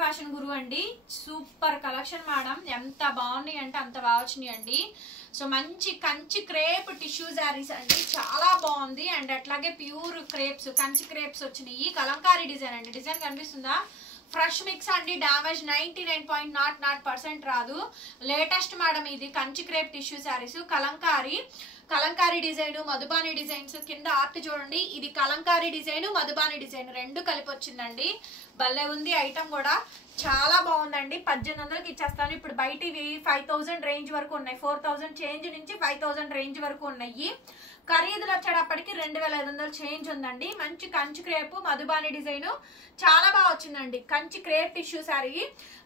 Fashion గురు అండి. Super collection madam, ఎంత బాగున్నాయి అంటే అంత బాగా వచ్చినాయి అండి. సో మంచి కంచి క్రేప్ టిష్యూ శారీస్ అండి, చాలా బాగుంది. అండ్ అట్లాగే ప్యూర్ క్రేప్స్, కంచి క్రేప్స్ వచ్చినాయి. కలంకారీ డిజైన్ అండి, డిజైన్ కనిపిస్తుందా? ఫ్రెష్ మిక్స్ అండి, డ్యామేజ్ 99.00% రాదు. లేటెస్ట్ మేడం ఇది Kanchi crepe tissue saris. Kalamkari design, Madhubani designs. కింద ఆర్ట్ చూడండి, ఇది కలంకారీ డిజైన్, మధుబాని డిజైన్ రెండు కలిపి వచ్చిందండి. భలే ఉంది ఐటమ్ కూడా, చాలా బాగుందండి. 1800కి ఇచ్చేస్తాను. ఇప్పుడు బయట ఇవి 5000 రేంజ్ వరకు ఉన్నాయి, 4000 చేంజ్ నుంచి 5000 రేంజ్ వరకు ఉన్నాయి. ఖరీదులు వచ్చేటప్పటికి 2500 చేంజ్ ఉందండి. మంచి కంచి క్రేప్ మధుబాని డిజైన్ చాలా బాగా వచ్చిందండి. Kanchi crepe tissue sari.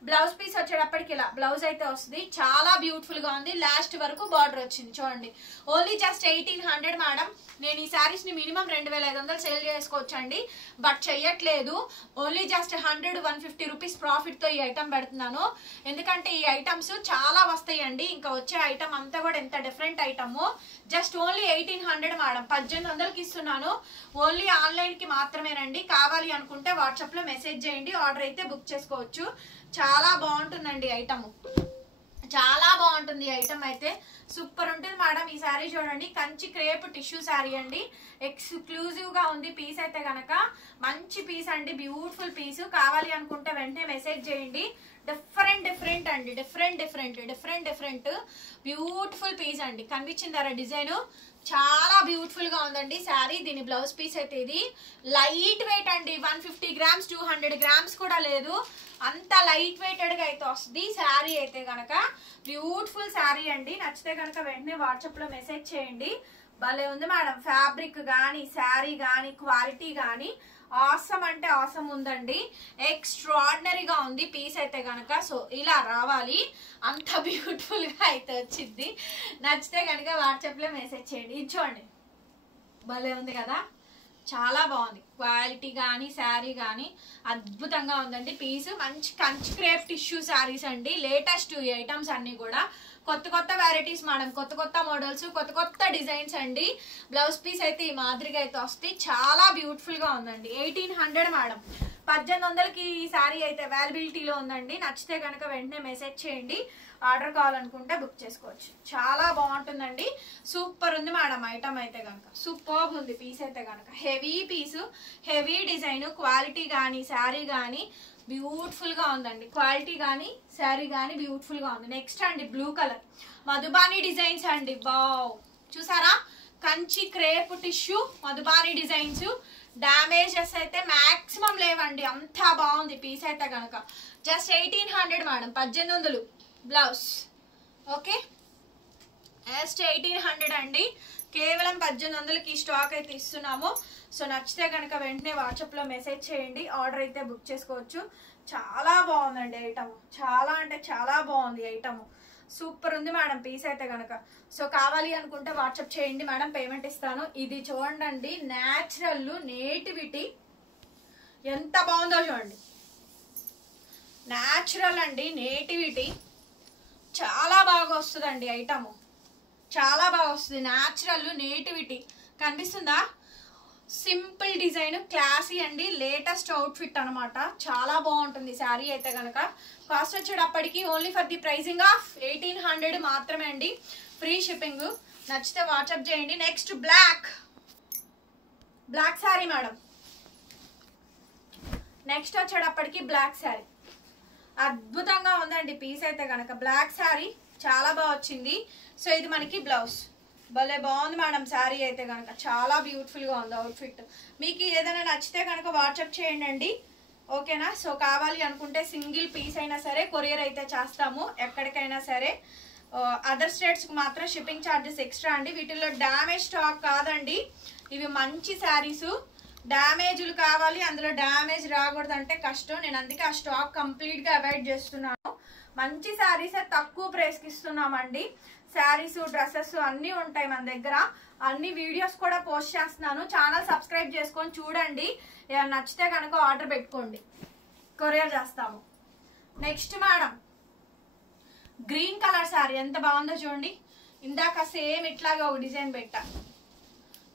Blouse piece వచ్చేటప్పటికి ఇలా బ్లౌజ్ అయితే వస్తుంది, చాలా బ్యూటిఫుల్ గా ఉంది. లాస్ట్ వరకు బార్డర్ వచ్చింది చూడండి. Only just 1800 madam. నేను ఈ శారీస్ ని మినిమం 2500 సేల్ చేసుకోవచ్చు అండి, బట్ చెయ్యట్లేదు. ఓన్లీ జస్ట్ 100-150 రూపీస్ ప్రాఫిట్ తో ఈ ఐటమ్ పెడుతున్నాను. ఎందుకంటే ఈ ఐటమ్స్ చాలా వస్తాయండి. ఇంకా వచ్చే ఐటమ్ అంతా కూడా ఎంత different item. Just only 1800 madam, 1800కి ఇస్తున్నాను. ఓన్లీ ఆన్లైన్ కి మాత్రమేనండి. కావాలి అనుకుంటే వాట్సాప్ లో మెసేజ్ చేయండి, ఆర్డర్ అయితే బుక్ చేసుకోవచ్చు. చాలా బాగుంటుందండి ఐటమ్, చాలా బాగుంటుంది ఐటమ్ అయితే, సూపర్ ఉంటుంది మేడం. ఈ శారీ చూడండి, కంచి క్రేప్ టిష్యూ శారీ అండి, ఎక్స్క్లూజివ్ గా ఉంది పీస్ అయితే గనక. మంచి పీస్ అండి, బ్యూటిఫుల్ పీస్. కావాలి అనుకుంటే వెంటనే మెసేజ్ చేయండి. డిఫరెంట్ అండి, డిఫరెంట్ బ్యూటిఫుల్ పీస్ అండి. కనిపించిందారా డిజైన్? చాలా బ్యూటిఫుల్ గా ఉందండి శారీ. దీని బ్లౌజ్ పీస్ అయితే ఇది లైట్ వెయిట్ అండి, 150 గ్రామ్స్ 200 గ్రామ్స్ కూడా లేదు, అంత లైట్ వెయిటెడ్ గా అయితే వస్తుంది శారీ అయితే గనక. బ్యూటిఫుల్ శారీ అండి. నచ్చితే గనక వెంటనే వాట్సాప్ లో మెసేజ్ చేయండి. భలే ఉంది మేడం, ఫ్యాబ్రిక్ గానీ శారీ గానీ క్వాలిటీ గానీ ఆసమ్ అంటే ఆసమ్ ఉందండి. ఎక్స్ట్రాడినరీగా ఉంది పీస్ అయితే గనక. సో ఇలా రావాలి, అంత బ్యూటిఫుల్ గా అయితే వచ్చింది. నచ్చితే గనక వాట్సాప్ లో మెసేజ్ చేయండి. ఇది చూడండి, భలే ఉంది కదా, చాలా బాగుంది. క్వాలిటీ కానీ శారీ కానీ అద్భుతంగా ఉందండి పీస్. మంచి కంచి క్రేప్ టిష్యూ శారీస్ అండి. లేటెస్ట్ ఈ ఐటమ్స్ అన్ని కూడా కొత్త వెరైటీస్ మేడం, కొత్త మోడల్స్, కొత్త డిజైన్స్ అండి. బ్లౌజ్ పీస్ అయితే ఈ మాదిరిగా అయితే వస్తుంది, చాలా బ్యూటిఫుల్ గా ఉందండి. 1800 మేడం, 1800కి ఈ శారీ అయితే అవైలబిలిటీలో ఉందండి. నచ్చితే కనుక వెంటనే మెసేజ్ చేయండి. ఆర్డర్ కావాలనుకుంటే బుక్ చేసుకోవచ్చు. చాలా బాగుంటుందండి, సూపర్ ఉంది మేడం ఐటమ్ అయితే కనుక. సూపర్ ఉంది పీస్ అయితే కనుక. హెవీ పీసు, హెవీ డిజైన్, క్వాలిటీ కానీ శారీ కానీ బ్యూటిఫుల్ గా ఉందండి. క్వాలిటీ కానీ శారీ కానీ బ్యూటిఫుల్ గా ఉంది. నెక్స్ట్ అండి బ్లూ కలర్ మధుబాని డిజైన్స్ అండి. వావ్, చూసారా? Kanchi crepe tissue Madhubani designs. Damages అయితే మాక్సిమం లేవండి, అంతా బాగుంది పీస్ అయితే కనుక. Just 1800 madam, 1800 blouse. Okay, just 1800 అండి, కేవలం 1800కి స్టాక్ అయితే ఇస్తున్నాము. సో నచ్చితే కనుక వెంటనే వాట్సాప్ లో మెసేజ్ చేయండి, ఆర్డర్ అయితే బుక్ చేసుకోవచ్చు. చాలా బాగుందండి ఐటమ్, చాలా అంటే చాలా బాగుంది ఐటమ్. సూపర్ ఉంది మేడం పీస్ అయితే కనుక. సో కావాలి అనుకుంటే వాట్సాప్ చేయండి మేడం, పేమెంట్ ఇస్తాను. ఇది చూడండి, న్యాచురల్ నేటివిటీ ఎంత బాగుందో చూడండి. న్యాచురల్ అండి, నేటివిటీ చాలా బాగా వస్తుందండి ఐటమ్, చాలా బాగా వస్తుంది. న్యాచురల్ నేటివిటీ కనిపిస్తుందా? సింపుల్ డిజైన్, క్లాసీ అండి, లేటెస్ట్ అవుట్ఫిట్ అనమాట. చాలా బాగుంటుంది శారీ అయితే కనుక. కాస్ట్ వచ్చేటప్పటికి only for the pricing of 1800 మాత్రమే అండి, ఫ్రీ షిప్పింగ్. నచ్చితే వాట్సాప్ చేయండి. Next black sari madam. Next వచ్చేటప్పటికి బ్లాక్ శారీ అద్భుతంగా ఉందండి పీస్ అయితే కనుక. బ్లాక్ శారీ చాలా బాగా వచ్చింది. సో ఇది మనకి బ్లౌజ్. భలే బాగుంది మేడం శారీ అయితే కనుక, చాలా బ్యూటిఫుల్ గా ఉంది అవుట్ఫిట్. మీకు ఏదైనా నచ్చితే కనుక వాట్సాప్ చేయండి అండి, ఓకేనా? సో కావాలి అనుకుంటే సింగిల్ పీస్ అయినా సరే కొరియర్ అయితే చేస్తాము ఎక్కడికైనా సరే. అదర్ స్టేట్స్కి మాత్రం షిప్పింగ్ ఛార్జెస్ ఎక్స్ట్రా అండి. వీటిల్లో డ్యామేజ్ స్టాక్ కాదండి, ఇవి మంచి శారీస్. డ్యామేజ్లు కావాలి, అందులో డ్యామేజ్ రాకూడదు అంటే కష్టం. నేను అందుకే ఆ స్టాక్ కంప్లీట్ గా అవాయిడ్ చేస్తున్నాను. మంచి శారీస్ తక్కువ ప్రైస్కి ఇస్తున్నామండి. శారీస్, డ్రెస్సెస్ అన్నీ ఉంటాయి మన దగ్గర. అన్ని వీడియోస్ కూడా పోస్ట్ చేస్తున్నాను, ఛానల్ సబ్స్క్రైబ్ చేసుకొని చూడండి. ఏమైనా నచ్చితే కనుక ఆర్డర్ పెట్టుకోండి, కొరియర్ చేస్తాము. Next madam green colour sari ఎంత బాగుందో చూడండి. ఇందాక సేమ్ ఇట్లాగే ఒక డిజైన్ పెట్టా.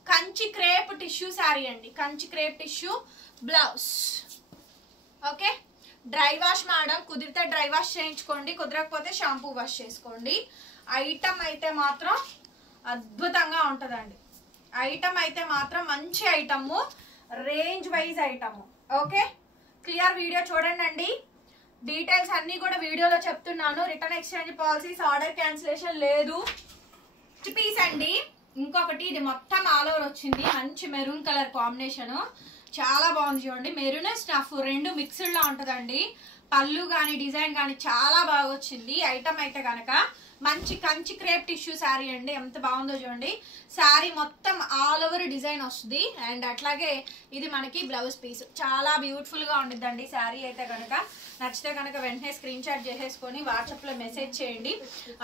కంచి క్రేప్ టిష్యూ శారీ అండి, Kanchi crepe tissue blouse. Okay, dry wash madam, కుదిరితే డ్రై వాష్ చేయించుకోండి, కుదరకపోతే షాంపూ వాష్ చేసుకోండి. ఐటమ్ అయితే మాత్రం అద్భుతంగా ఉంటుందండి. ఐటమ్ అయితే మాత్రం మంచి item, range wise item. Okay, clear video చూడండి. డీటెయిల్స్ అన్ని కూడా వీడియోలో చెప్తున్నాను. Return exchange policies, order cancellation లేదు. పీస్ అండి. ఇంకొకటి ఇది మొత్తం ఆల్ ఓవర్ వచ్చింది, మంచి మెరూన్ కలర్ కాంబినేషన్, చాలా బాగుంది చూడండి. మెరూన్ స్టఫ్ రెండు మిక్స్డ్ లా ఉంటుందండి. పళ్ళు కానీ డిజైన్ కానీ చాలా బాగా వచ్చింది. ఐటమ్ అయితే కనుక మంచి కంచి క్రేప్ టిష్యూ శారీ అండి, ఎంత బాగుందో చూడండి. శారీ మొత్తం ఆల్ ఓవర్ డిజైన్ వస్తుంది. అండ్ అట్లాగే ఇది మనకి బ్లౌజ్ పీస్, చాలా బ్యూటిఫుల్ గా ఉండిద్దండి శారీ అయితే కనుక. నచ్చితే కనుక వెంటనే స్క్రీన్ షాట్ చేసేసుకొని వాట్సాప్ లో మెసేజ్ చేయండి.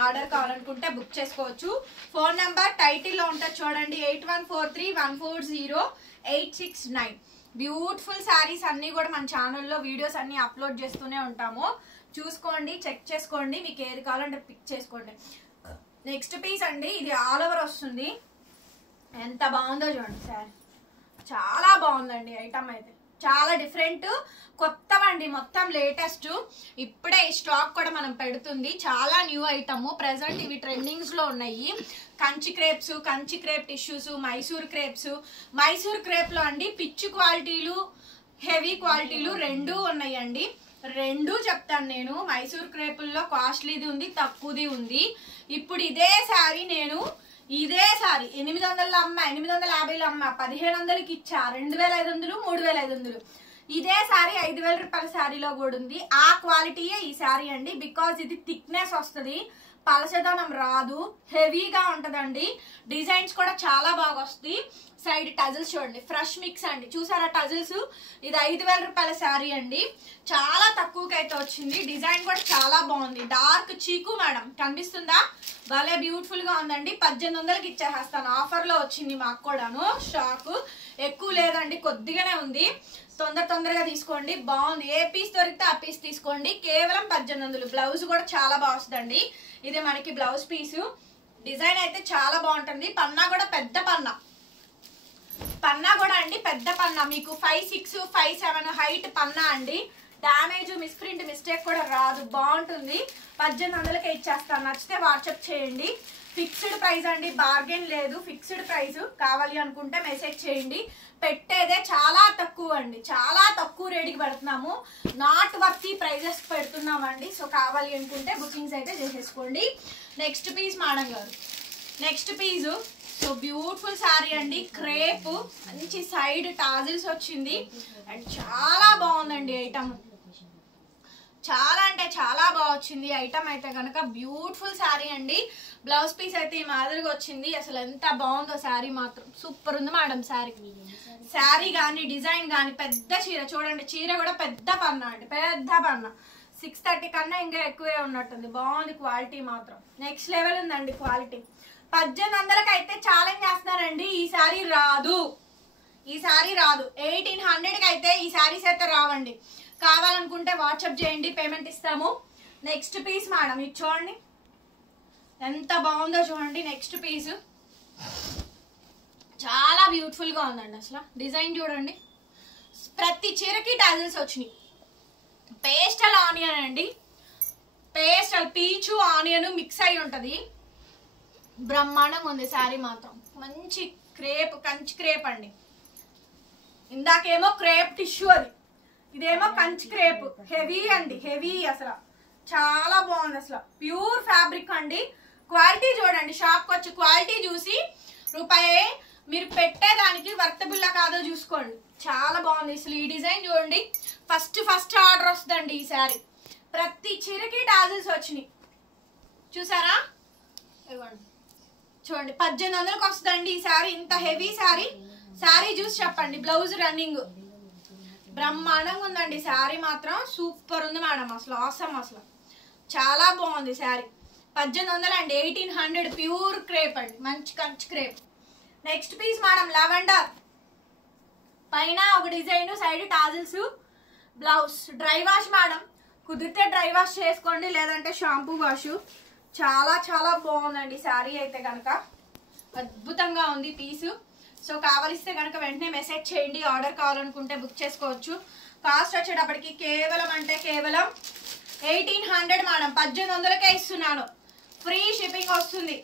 ఆర్డర్ కావాలనుకుంటే బుక్ చేసుకోవచ్చు. ఫోన్ నెంబర్ టైటిల్లో ఉంటుంది చూడండి, 8143140869. బ్యూటిఫుల్ శారీస్ అన్ని కూడా మన ఛానల్లో వీడియోస్ అన్ని అప్లోడ్ చేస్తూనే ఉంటాము, చూసుకోండి, చెక్ చేసుకోండి, మీకు ఏది కావాలంటే పిక్ చేసుకోండి. నెక్స్ట్ పీస్ అండి, ఇది ఆల్ ఓవర్ వస్తుంది, ఎంత బాగుందో చూడండి శారీ, చాలా బాగుందండి. ఐటమ్ అయితే చాలా డిఫరెంట్, కొత్తవండి, మొత్తం లేటెస్ట్. ఇప్పుడే ఈ స్టాక్ కూడా మనం పెడుతుంది, చాలా న్యూ ఐటమ్. ప్రెసెంట్ ఇవి ట్రెండింగ్స్ లో ఉన్నాయి. Kanchi crepes, Kanchi crepe tissues, Mysore crepes. Mysore crepe లో అండి పిచ్చు క్వాలిటీలు, హెవీ క్వాలిటీలు రెండూ ఉన్నాయండి. రెండు చెప్తాను నేను. మైసూర్ క్రేపుల్లో కాస్ట్లీది ఉంది, తక్కువది ఉంది. ఇప్పుడు ఇదే శారీ నేను ఇదే సారీ 800 అమ్మా, 850 అమ్మా, 1500కి ఇచ్చా, 2500, 3500. ఇదే సారీ 5000 రూపాయల శారీలో కూడా ఉంది. ఆ క్వాలిటీయే ఈ శారీ అండి. బికాజ్ ఇది థిక్నెస్ వస్తుంది, పలచదనం రాదు, హెవీగా ఉంటదండి. డిజైన్స్ కూడా చాలా బాగా వస్తాయి. సైడ్ టజిల్స్ చూడండి, ఫ్రెష్ మిక్స్ అండి, చూసారా టజిల్స్. ఇది 5000 రూపాయల శారీ అండి, చాలా తక్కువకి అయితే వచ్చింది. డిజైన్ కూడా చాలా బాగుంది, డార్క్ చీకు మేడం, కనిపిస్తుందా? భలే బ్యూటిఫుల్ గా ఉందండి. 1800కి ఇచ్చేస్తాను, ఆఫర్ లో వచ్చింది మాకు కూడాను. స్టాక్ ఎక్కువ లేదండి, కొద్దిగానే ఉంది. తొందరగా తీసుకోండి, బాగుంది. ఏ పీస్ దొరికితే ఆ పీస్ తీసుకోండి, కేవలం 1800. బ్లౌజ్ కూడా చాలా బాగా వస్తుందండి. ఇది మనకి బ్లౌజ్ పీసు. డిజైన్ అయితే చాలా బాగుంటుంది. పన్నా కూడా పెద్ద పన్నా, పన్నా కూడా అండి పెద్ద పన్నా, మీకు 5'6", 5'7" హైట్ పన్నా అండి. డ్యామేజ్, మిస్ప్రింట్, మిస్టేక్ కూడా రాదు, బాగుంటుంది. 1800కే ఇచ్చేస్తాను, నచ్చితే వాట్సాప్ చేయండి. ఫిక్స్డ్ ప్రైస్ అండి, బార్గెన్ లేదు, ఫిక్స్డ్ ప్రైస్. కావాలి అనుకుంటే మెసేజ్ చేయండి. పెట్టేదే చాలా తక్కువ అండి, చాలా తక్కువ రేటుకి పెడుతున్నాము, నాట్ వర్తీ ప్రైజెస్ పెడుతున్నామండి. సో కావాలి అనుకుంటే బుకింగ్స్ అయితే చేసేసుకోండి. నెక్స్ట్ పీస్ మేడం గారు, నెక్స్ట్ పీసు. సో బ్యూటిఫుల్ శారీ అండి, క్రేప్, మంచి సైడ్ టాజిల్స్ వచ్చింది. అండ్ చాలా బాగుందండి ఐటమ్, చాలా అంటే చాలా బాగా వచ్చింది ఐటమ్ అయితే కనుక. బ్యూటిఫుల్ శారీ అండి. బ్లౌజ్ పీస్ అయితే ఈ మాదిరిగా వచ్చింది. అసలు ఎంత బాగుందో శారీ మాత్రం, సూపర్ ఉంది మేడం శారీ. శారీ కానీ డిజైన్ కానీ, పెద్ద చీర చూడండి, చీర కూడా పెద్ద పన్నా అండి, పెద్ద పన్నా. 630 కన్నా ఇంకా ఎక్కువే ఉన్నట్టుంది. బాగుంది క్వాలిటీ మాత్రం, నెక్స్ట్ లెవెల్ ఉందండి క్వాలిటీ. 1800కి అయితే ఛాలెంజ్ చేస్తున్నారండి. ఈ శారీ రాదు, ఈ శారీ రాదు. 1800కి అయితే ఈ శారీస్ అయితే రావండి. కావాలనుకుంటే వాట్సాప్ చేయండి, పేమెంట్ ఇస్తాము. నెక్స్ట్ పీస్ మేడం, ఇది చూడండి ఎంత బాగుందో చూడండి. నెక్స్ట్ పీస్ చాలా బ్యూటిఫుల్ గా ఉందండి. అసలు డిజైన్ చూడండి, ప్రతి చీరకి టాజిల్స్ వచ్చినాయి. పేస్టల్ ఆనియన్ అండి, పేస్టల్ పీచు ఆనియన్ మిక్స్ అయి ఉంటది. బ్రహ్మాండంగా ఉంది శారీ మాత్రం. మంచి క్రేప్, కంచి క్రేప్ అండి. ఇందాకేమో క్రేప్ టిష్యూ, అది ఇదేమో కంచి క్రేప్. హెవీ అండి, హెవీ, అసలు చాలా బాగుంది. అసలు ప్యూర్ ఫ్యాబ్రిక్ అండి. క్వాలిటీ చూడండి, షాప్కి వచ్చి క్వాలిటీ చూసి రూపాయి మీరు పెట్టేదానికి వర్తబుల్లా కాదో చూసుకోండి. చాలా బాగుంది. అసలు ఈ డిజైన్ చూడండి, ఫస్ట్ ఆర్డర్ వస్తుందండి ఈ శారీ. ప్రతి చీరకి టాజిల్స్ వచ్చినాయి, చూసారా? ఇవ్వండి చూడండి, 1800కి వస్తుందండి ఈ శారీ. ఇంత హెవీ శారీ. శారీ చూసి చెప్పండి. బ్లౌజ్ రన్నింగ్ బ్రహ్మాండంగా ఉందండి శారీ మాత్రం, సూపర్ ఉంది మేడం. అసలు ఆసమ్, అసలు చాలా బాగుంది శారీ. 1800 అండి, 1800 ప్యూర్ క్రేప్ అండి, మంచి Kanchi crepe. Next piece madam, lavender పైన ఒక design, side tassels, blouse. Dry wash madam, కుదిరితే డ్రై వాష్ చేసుకోండి, లేదంటే షాంపూ వాష్. చాలా చాలా బాగుందండి శారీ అయితే కనుక, అద్భుతంగా ఉంది పీసు. సో కావలిస్తే కనుక వెంటనే మెసేజ్ చేయండి. ఆర్డర్ కావాలనుకుంటే బుక్ చేసుకోవచ్చు. కాస్ట్ వచ్చేటప్పటికి కేవలం అంటే కేవలం 1800 మేడం, 1800కే ఇస్తున్నాను. ఫ్రీ షిప్పింగ్ వస్తుంది.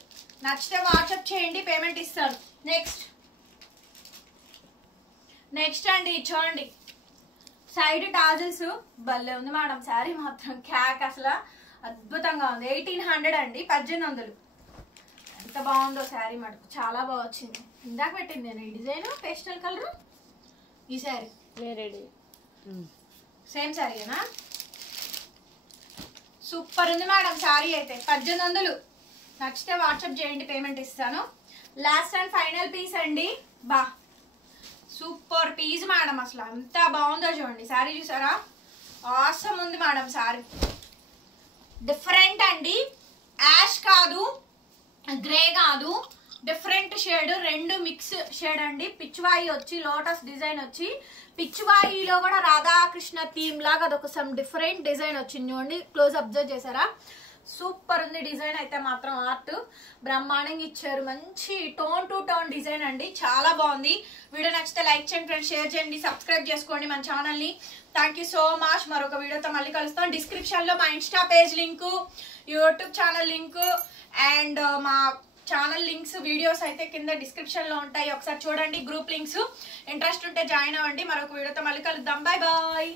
నచ్చితే వాట్సాప్ చేయండి, పేమెంట్ ఇస్తాను. నెక్స్ట్ అండి చూడండి, సైడ్ టాజిల్స్ భలే ఉంది మేడం. శారీ మాత్రం క్యాక్, అసలు అద్భుతంగా ఉంది. 1800 అండి, 1800. ఎంత బాగుందో శారీ మటుకు, చాలా బాగా వచ్చింది. ఇందాక పెట్టింది నేను ఈ డిజైన్ పేస్టల్ కలర్. ఈ శారీ సేమ్ శారీనా? సూపర్ ఉంది మేడం శారీ అయితే. 1800. నచ్చితే వాట్సాప్ చేయండి, పేమెంట్ ఇస్తాను. లాస్ట్ అండ్ ఫైనల్ పీస్ అండి. బా సూపర్ పీస్ మేడం, అసలు ఎంత బాగుందో చూడండి. శారీ చూసారా? ఆసమ్ ఉంది మేడం శారీ. డిఫరెంట్ అండి, యాష్ కాదు, గ్రే కాదు, డిఫరెంట్ షేడ్, రెండు మిక్స్ షేడ్ అండి. పిచ్చివాయి వచ్చి లోటస్ డిజైన్ వచ్చి, పిచ్చివాయిలో కూడా రాధాకృష్ణ థీమ్ లాగా అదొక సమ్ డిఫరెంట్ డిజైన్ వచ్చింది చూడండి. క్లోజ్ అబ్జర్వ్ చేశారా? సూపర్ ఉంది డిజైన్ అయితే మాత్రం. ఆర్ట్ బ్రహ్మాండంగా ఇచ్చారు. మంచి టోన్ టు టోన్ డిజైన్ అండి, చాలా బాగుంది. వీడియో నచ్చితే లైక్ చేయండి ఫ్రెండ్స్, షేర్ చేయండి, సబ్స్క్రైబ్ చేసుకోండి మన ఛానల్ని. Thank you so much. మరొక వీడియోతో మళ్ళీ కలుస్తాం. డిస్క్రిప్షన్లో మా Insta page link, YouTube channel link and మా ఛానల్ లింక్స్, వీడియోస్ అయితే కింద డిస్క్రిప్షన్లో ఉంటాయి. ఒకసారి చూడండి, గ్రూప్ లింక్స్. ఇంట్రెస్ట్ ఉంటే జాయిన్ అవ్వండి. మరొక వీడియోతో మళ్ళీ కలుద్దాం. Bye bye.